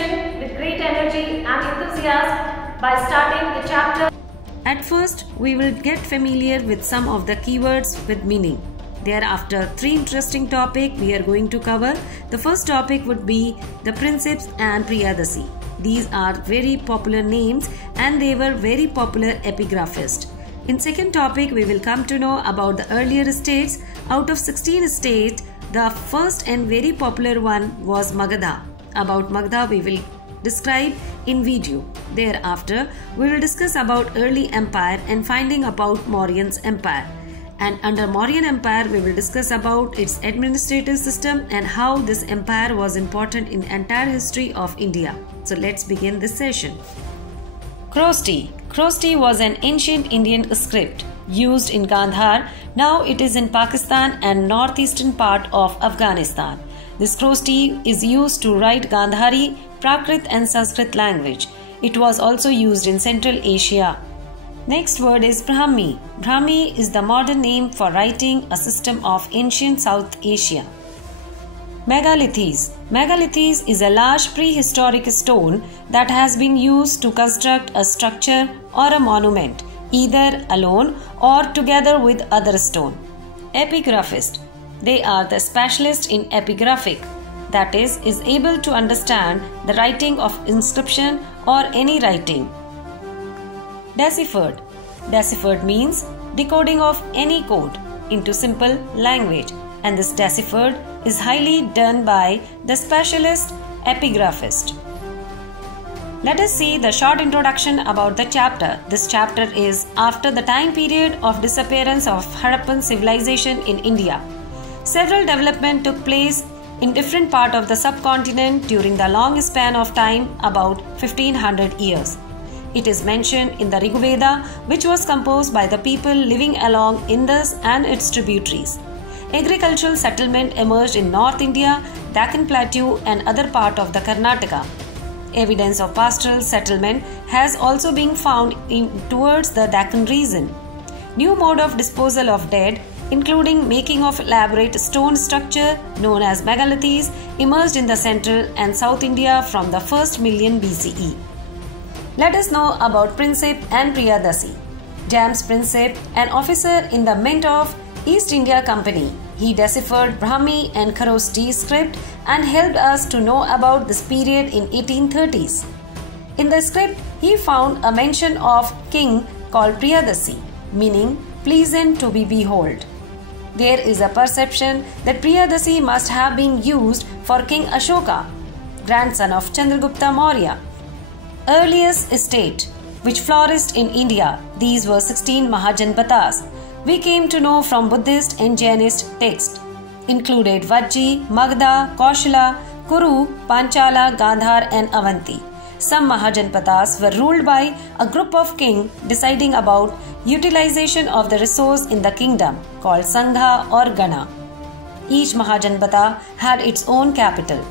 session with great energy and enthusiasm by starting the chapter. At first, we will get familiar with some of the keywords with meaning. Thereafter, three interesting topics we are going to cover. The first topic would be the Princeps and Priyadasi. These are very popular names and they were very popular epigraphists. In second topic, we will come to know about the earlier states. Out of 16 states, the first and very popular one was Magadha. About Magadha, we will describe in video. Thereafter, we will discuss about early empire and finding about Mauryan's empire. And under Mauryan Empire, we will discuss about its administrative system and how this empire was important in the entire history of India. So let's begin this session. Khrosti. Khrosti was an ancient Indian script used in Gandhar. Now it is in Pakistan and northeastern part of Afghanistan. This Khrosti is used to write Gandhari, Prakrit and Sanskrit language. It was also used in Central Asia. Next word is Brahmi. Brahmi is the modern name for writing a system of ancient South Asia. Megalithes. Megalithes is a large prehistoric stone that has been used to construct a structure or a monument, either alone or together with other stone. Epigraphist. They are the specialist in epigraphic, that is able to understand the writing of inscription or any writing. Deciphered. Deciphered means decoding of any code into simple language, and this deciphered is highly done by the specialist epigraphist. Let us see the short introduction about the chapter. This chapter is after the time period of disappearance of Harappan civilization in India. Several developments took place in different parts of the subcontinent during the long span of time, about 1500 years. It is mentioned in the Rig Veda, which was composed by the people living along Indus and its tributaries. Agricultural settlement emerged in North India, Deccan Plateau and other part of the Karnataka. Evidence of pastoral settlement has also been found towards the Deccan region. New mode of disposal of dead, including making of elaborate stone structure known as megalithes, emerged in the central and South India from the first million BCE. Let us know about Princep and Priyadasi. James Princep, an officer in the Mint of East India Company, he deciphered Brahmi and Khrosti script and helped us to know about this period in 1830s. In the script, he found a mention of king called Priyadasi, meaning pleasant to be behold. There is a perception that Priyadasi must have been used for King Ashoka, grandson of Chandragupta Maurya. Earliest state which flourished in India, these were 16 Mahajanpadas. We came to know from Buddhist and Jainist texts, included Vajji, Magadha, Kaushala, Kuru, Panchala, Gandhar and Avanti. Some Mahajanpadas were ruled by a group of kings deciding about utilization of the resource in the kingdom called Sangha or Gana. Each Mahajanpada had its own capital.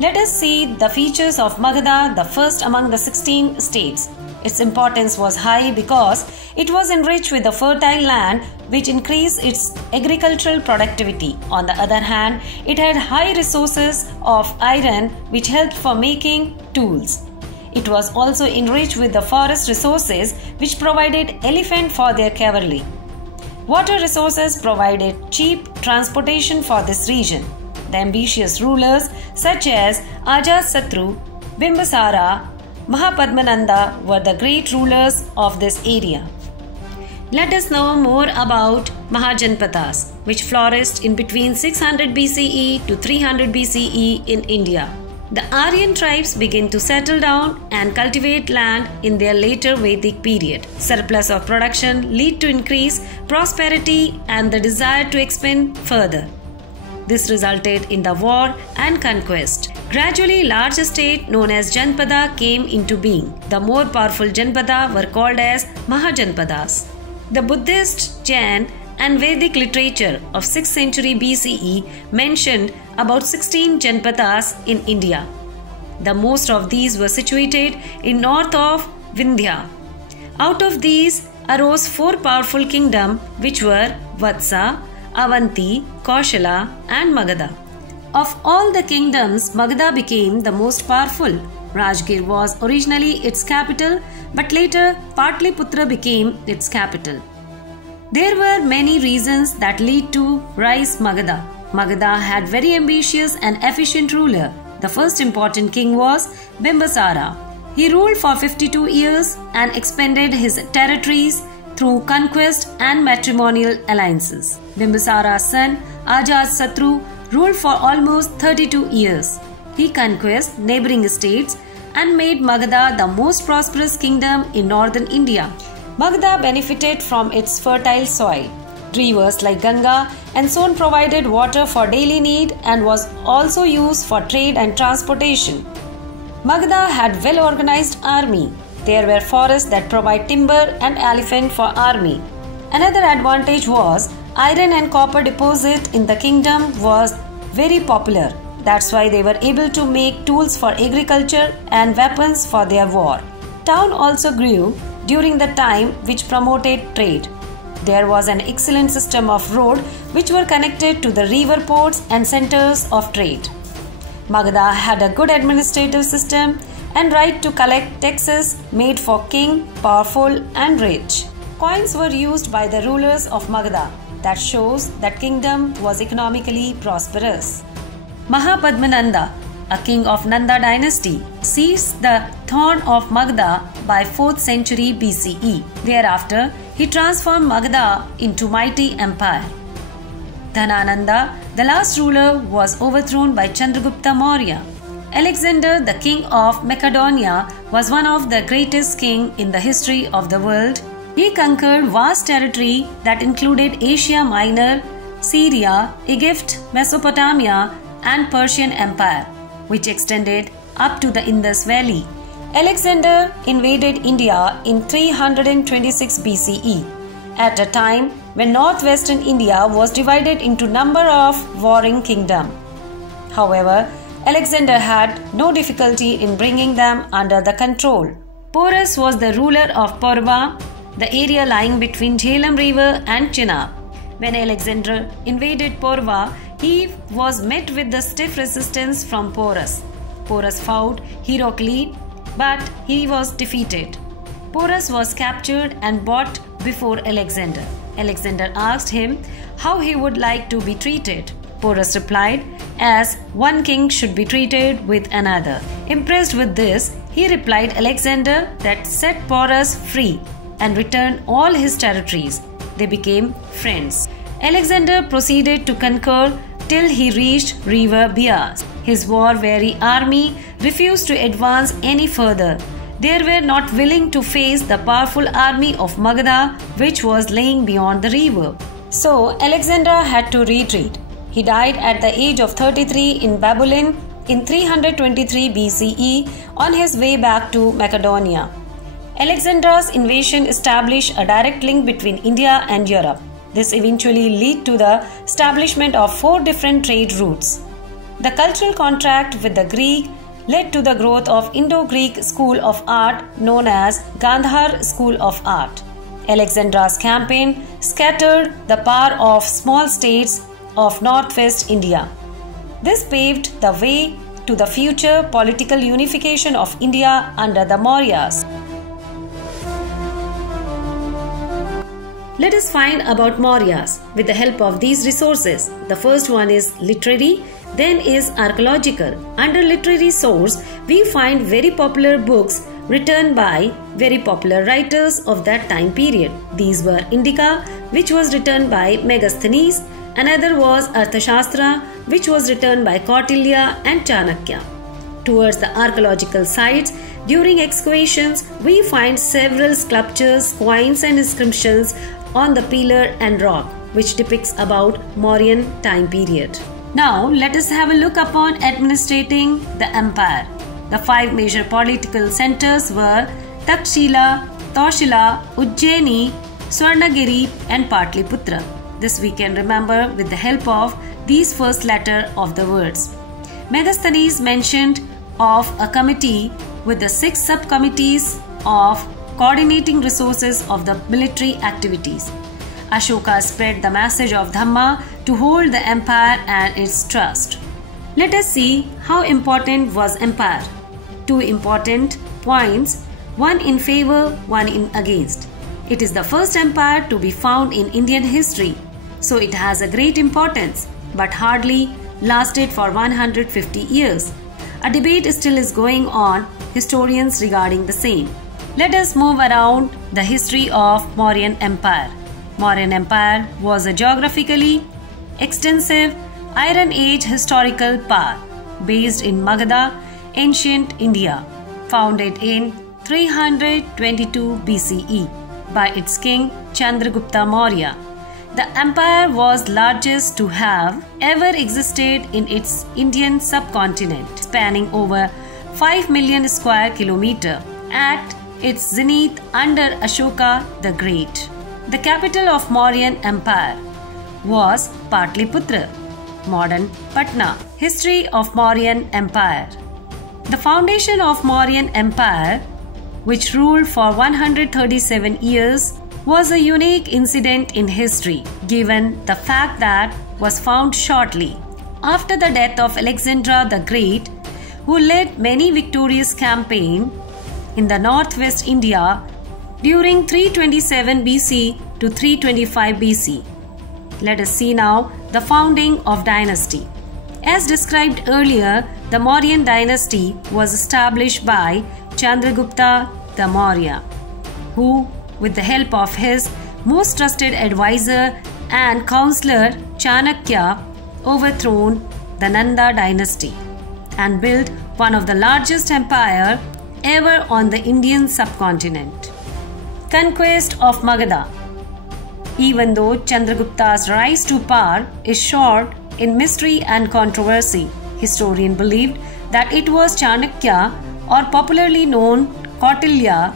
Let us see the features of Magadha, the first among the 16 states. Its importance was high because it was enriched with a fertile land which increased its agricultural productivity. On the other hand, it had high resources of iron which helped for making tools. It was also enriched with the forest resources which provided elephant for their cavalry. Water resources provided cheap transportation for this region. The ambitious rulers such as Ajatasattu, Bimbisara, Mahapadmananda were the great rulers of this area. Let us know more about Mahajanpadas, which flourished in between 600 BCE to 300 BCE in India. The Aryan tribes began to settle down and cultivate land in their later Vedic period. Surplus of production led to increased prosperity and the desire to expand further. This resulted in the war and conquest. Gradually, large states known as Janpada came into being. The more powerful Janpada were called as Mahajanpadas. The Buddhist, Jain and Vedic literature of 6th century BCE mentioned about 16 Janpadas in India. The most of these were situated in north of Vindhya. Out of these arose 4 powerful kingdoms which were Vatsa, Avanti, Kaushala and Magadha. Of all the kingdoms, Magadha became the most powerful. Rajgir was originally its capital, but later Patliputra became its capital. There were many reasons that lead to rise Magadha. Magadha had very ambitious and efficient ruler. The first important king was Bimbisara. He ruled for 52 years and expanded his territories through conquest and matrimonial alliances. Bimbisara's son Ajatasattu ruled for almost 32 years. He conquered neighboring states and made Magadha the most prosperous kingdom in northern India. Magadha benefited from its fertile soil. Rivers like Ganga and Son provided water for daily need and was also used for trade and transportation. Magadha had well-organized army. There were forests that provide timber and elephant for army. Another advantage was iron and copper deposit in the kingdom was very popular. That's why they were able to make tools for agriculture and weapons for their war. Town also grew during the time which promoted trade. There was an excellent system of road which were connected to the river ports and centers of trade. Magadha had a good administrative system and right to collect taxes made for king, powerful and rich. Coins were used by the rulers of Magadha. That shows that kingdom was economically prosperous. Mahapadmananda, a king of Nanda dynasty, seized the throne of Magadha by 4th century BCE. Thereafter, he transformed Magadha into mighty empire. Dhanananda, the last ruler, was overthrown by Chandragupta Maurya. Alexander, the king of Macedonia, was one of the greatest kings in the history of the world. He conquered vast territory that included Asia Minor, Syria, Egypt, Mesopotamia, and Persian Empire, which extended up to the Indus Valley. Alexander invaded India in 326 BCE, at a time when northwestern India was divided into number of warring kingdoms. However, Alexander had no difficulty in bringing them under the control. Porus was the ruler of Purva, the area lying between Jhelum river and Chenab. When Alexander invaded Purva, he was met with the stiff resistance from Porus. Porus fought heroically, but he was defeated. Porus was captured and brought before Alexander. Alexander asked him how he would like to be treated. Porus replied, as one king should be treated with another. Impressed with this, he replied Alexander that set Porus free and returned all his territories. They became friends. Alexander proceeded to conquer till he reached river Bias. His war-weary army refused to advance any further. They were not willing to face the powerful army of Magadha, which was laying beyond the river. So Alexander had to retreat. He died at the age of 33 in Babylon in 323 BCE on his way back to Macedonia. Alexander's invasion established a direct link between India and Europe. This eventually led to the establishment of 4 different trade routes. The cultural contract with the Greek led to the growth of Indo-Greek school of art known as Gandhar School of Art. Alexander's campaign scattered the power of small states of northwest India. This paved the way to the future political unification of India under the Mauryas. Let us find about Mauryas with the help of these resources. The first one is literary, then is archaeological. Under literary source, we find very popular books written by very popular writers of that time period. These were Indica, which was written by Megasthenes. Another was Arthashastra, which was written by Kautilya and Chanakya. Towards the archaeological sites, during excavations, we find several sculptures, coins and inscriptions on the pillar and rock, which depicts about Mauryan time period. Now let us have a look upon administrating the empire. The 5 major political centers were Takshila, Toshila, Ujjaini, Swarnagiri and Patliputra. This we can remember with the help of these first letter of the words. Megasthenes mentioned of a committee with the 6 subcommittees of coordinating resources of the military activities. Ashoka spread the message of Dhamma to hold the empire and its trust. Let us see how important was empire. Two important points, one in favor, one in against. It is the first empire to be found in Indian history, so it has a great importance, but hardly lasted for 150 years. A debate still is going on, historians regarding the same. Let us move around the history of Mauryan Empire. Mauryan Empire was a geographically extensive Iron Age historical power based in Magadha, ancient India, founded in 322 BCE by its king Chandragupta Maurya. The empire was largest to have ever existed in its Indian subcontinent, spanning over 5 million square kilometers at its zenith under Ashoka the Great. The capital of Mauryan Empire was Patliputra, modern Patna. History of Mauryan Empire. The foundation of Mauryan Empire, which ruled for 137 years, was a unique incident in history, given the fact that was found shortly after the death of Alexander the Great, who led many victorious campaigns in the northwest India during 327 BC to 325 BC. Let us see now the founding of dynasty. As described earlier, the Mauryan dynasty was established by Chandragupta the Maurya, who, with the help of his most trusted advisor and counselor Chanakya, overthrew the Nanda dynasty and built one of the largest empires ever on the Indian subcontinent. Conquest of Magadha. Even though Chandragupta's rise to power is short in mystery and controversy, historians believed that it was Chanakya, or popularly known Kautilya,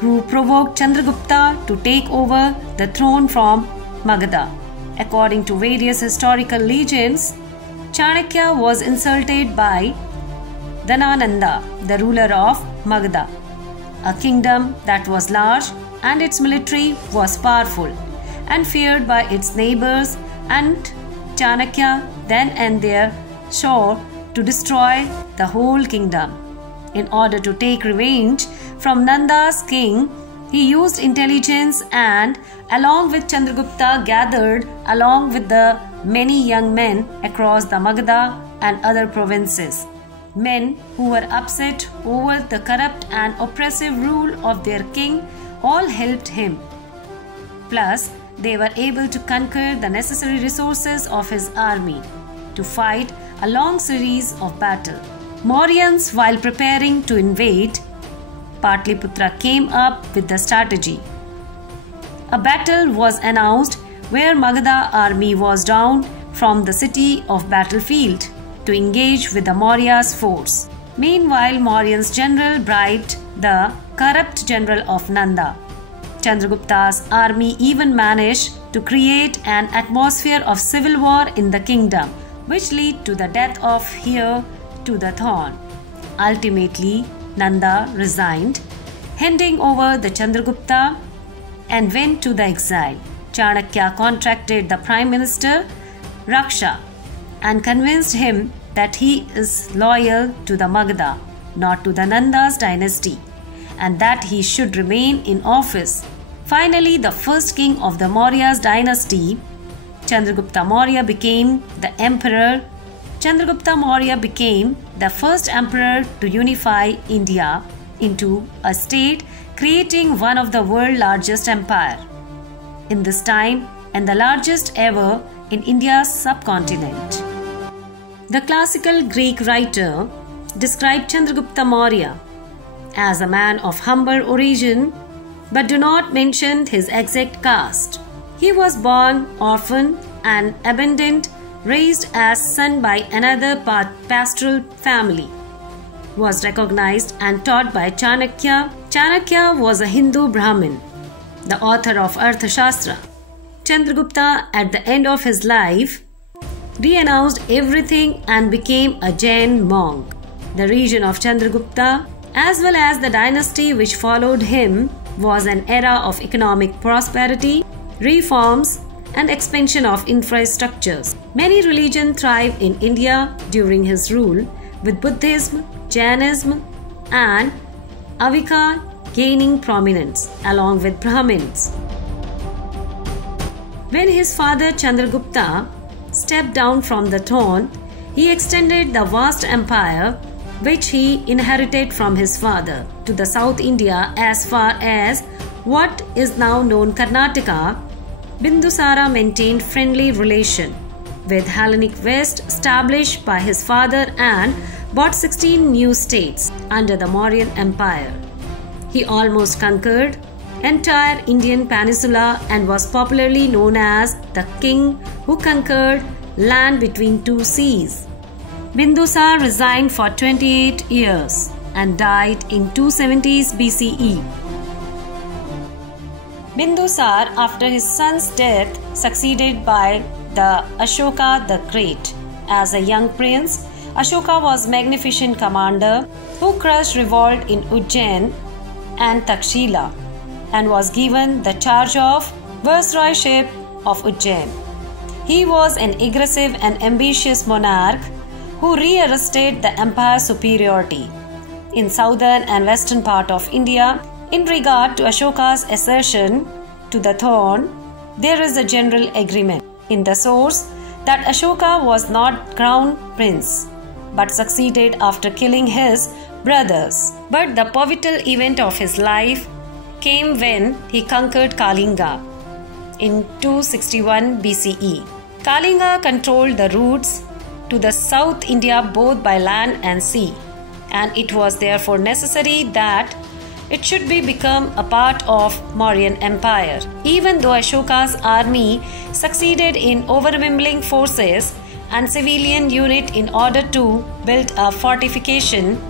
who provoked Chandragupta to take over the throne from Magadha. According to various historical legends, Chanakya was insulted by Dhanananda, the ruler of Magadha, a kingdom that was large and its military was powerful and feared by its neighbors, and Chanakya then and there swore to destroy the whole kingdom. In order to take revenge from Nanda's king, he used intelligence and, along with Chandragupta, gathered along with the many young men across the Magadha and other provinces. Men who were upset over the corrupt and oppressive rule of their king all helped him. Plus, they were able to conquer the necessary resources of his army to fight a long series of battles. Mauryans, while preparing to invade Patliputra, came up with the strategy. A battle was announced where Magadha army was down from the city of battlefield to engage with the Maurya's force. Meanwhile, Mauryans' general bribed the corrupt general of Nanda. Chandragupta's army even managed to create an atmosphere of civil war in the kingdom, which led to the death of heir to the throne. Ultimately, Nanda resigned, handing over the Chandragupta and went to the exile. Chanakya contracted the Prime Minister Raksha and convinced him that he is loyal to the Magadha, not to the Nanda's dynasty, and that he should remain in office. Finally, the first king of the Maurya's dynasty, Chandragupta Maurya, became the emperor. Chandragupta Maurya became the first emperor to unify India into a state, creating one of the world's largest empire in this time and the largest ever in India's subcontinent. The classical Greek writer described Chandragupta Maurya as a man of humble origin, but do not mention his exact caste. He was born orphan and abandoned, raised as son by another pastoral family, was recognized and taught by Chanakya. Chanakya was a Hindu Brahmin, the author of Arthashastra. Chandragupta, at the end of his life, renounced everything and became a Jain monk. The region of Chandragupta, as well as the dynasty which followed him, was an era of economic prosperity, reforms, and expansion of infrastructures. Many religions thrived in India during his rule, with Buddhism, Jainism, and Avika gaining prominence along with Brahmins. When his father Chandragupta stepped down from the throne, he extended the vast empire which he inherited from his father to the South India as far as what is now known Karnataka. Bindusara maintained friendly relation with Hellenic West established by his father and bought 16 new states under the Mauryan Empire. He almost conquered entire Indian peninsula and was popularly known as the king who conquered land between two seas. Bindusar resigned for 28 years and died in 270s BCE. Bindusar, after his son's death, succeeded by the Ashoka the Great. As a young prince, Ashoka was a magnificent commander who crushed revolt in Ujjain and Takshila and was given the charge of viceroyship of Ujjain. He was an aggressive and ambitious monarch who reasserted the empire's superiority in southern and western part of India. In regard to Ashoka's assertion to the throne, there is a general agreement in the source that Ashoka was not crown prince but succeeded after killing his brothers. But the pivotal event of his life came when he conquered Kalinga in 261 BCE. Kalinga controlled the routes to the South India both by land and sea, and it was therefore necessary that it should become a part of Mauryan Empire. Even though Ashoka's army succeeded in overwhelming forces and civilian unit in order to build a fortification,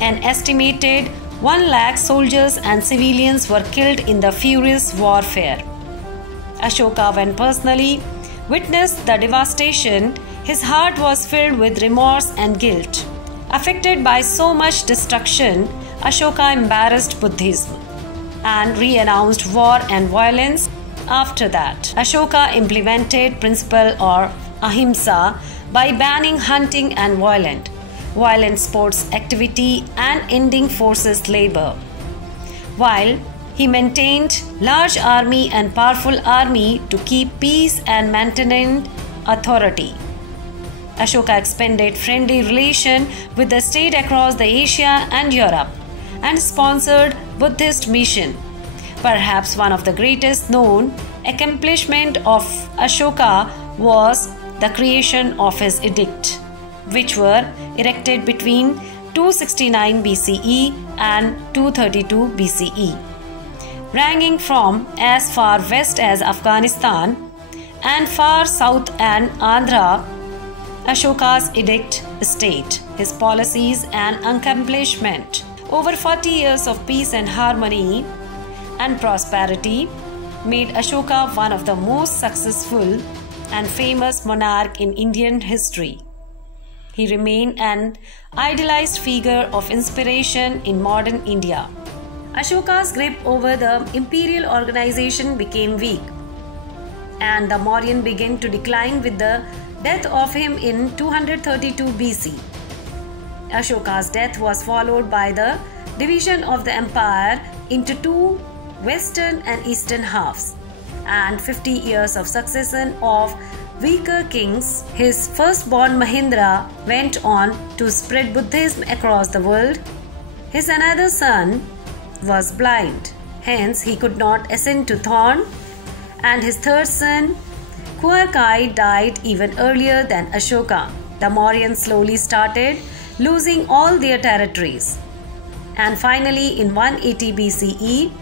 an estimated 1 lakh soldiers and civilians were killed in the furious warfare. Ashoka, when personally witnessed the devastation, his heart was filled with remorse and guilt. Affected by so much destruction, Ashoka embraced Buddhism and renounced war and violence. After that, Ashoka implemented principle of ahimsa by banning hunting and violent sports activity and ending forced labor, while he maintained large army and powerful army to keep peace and maintain authority. Ashoka expanded friendly relation with the state across the Asia and Europe and sponsored Buddhist mission. Perhaps one of the greatest known accomplishment of Ashoka was the creation of his edict, which were erected between 269 BCE and 232 BCE, ranging from as far west as Afghanistan and far south and Andhra. Ashoka's edict state his policies and accomplishment. Over 40 years of peace and harmony and prosperity made Ashoka one of the most successful and famous monarch in Indian history. He remained an idealized figure of inspiration in modern India. Ashoka's grip over the imperial organization became weak, and the Mauryan began to decline with the death of him in 232 BC. Ashoka's death was followed by the division of the empire into two western and eastern halves, and 50 years of succession of weaker kings. His firstborn Mahendra went on to spread Buddhism across the world. His another son was blind, hence he could not ascend to throne, and his third son Kuarkai died even earlier than Ashoka. The Mauryans slowly started losing all their territories, and finally in 180 BCE,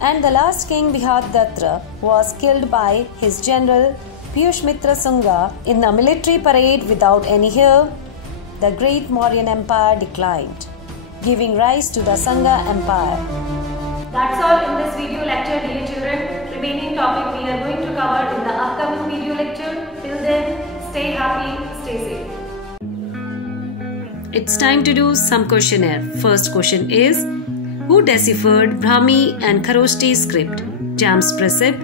and the last king Brihadratha was killed by his general Piyushmitra Sunga in a military parade without any heir. The great Mauryan Empire declined, giving rise to the Sanga Empire. That's all in this video lecture, dear children. Remaining topic we are going to cover in the upcoming video lecture. Till then, stay happy, stay safe. It's time to do some questionnaire. First question is, who deciphered Brahmi and Kharoshti script? James Pressip,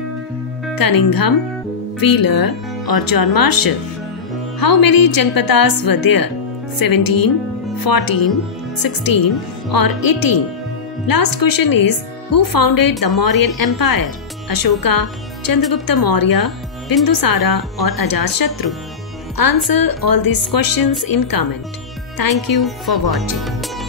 Cunningham, Wheeler, or John Marshall? How many Janpadas were there? 17, 14, 16 or 18? Last question is, who founded the Mauryan Empire? Ashoka, Chandragupta Maurya, Bindusara or Ajatashatru? Answer all these questions in comment. Thank you for watching.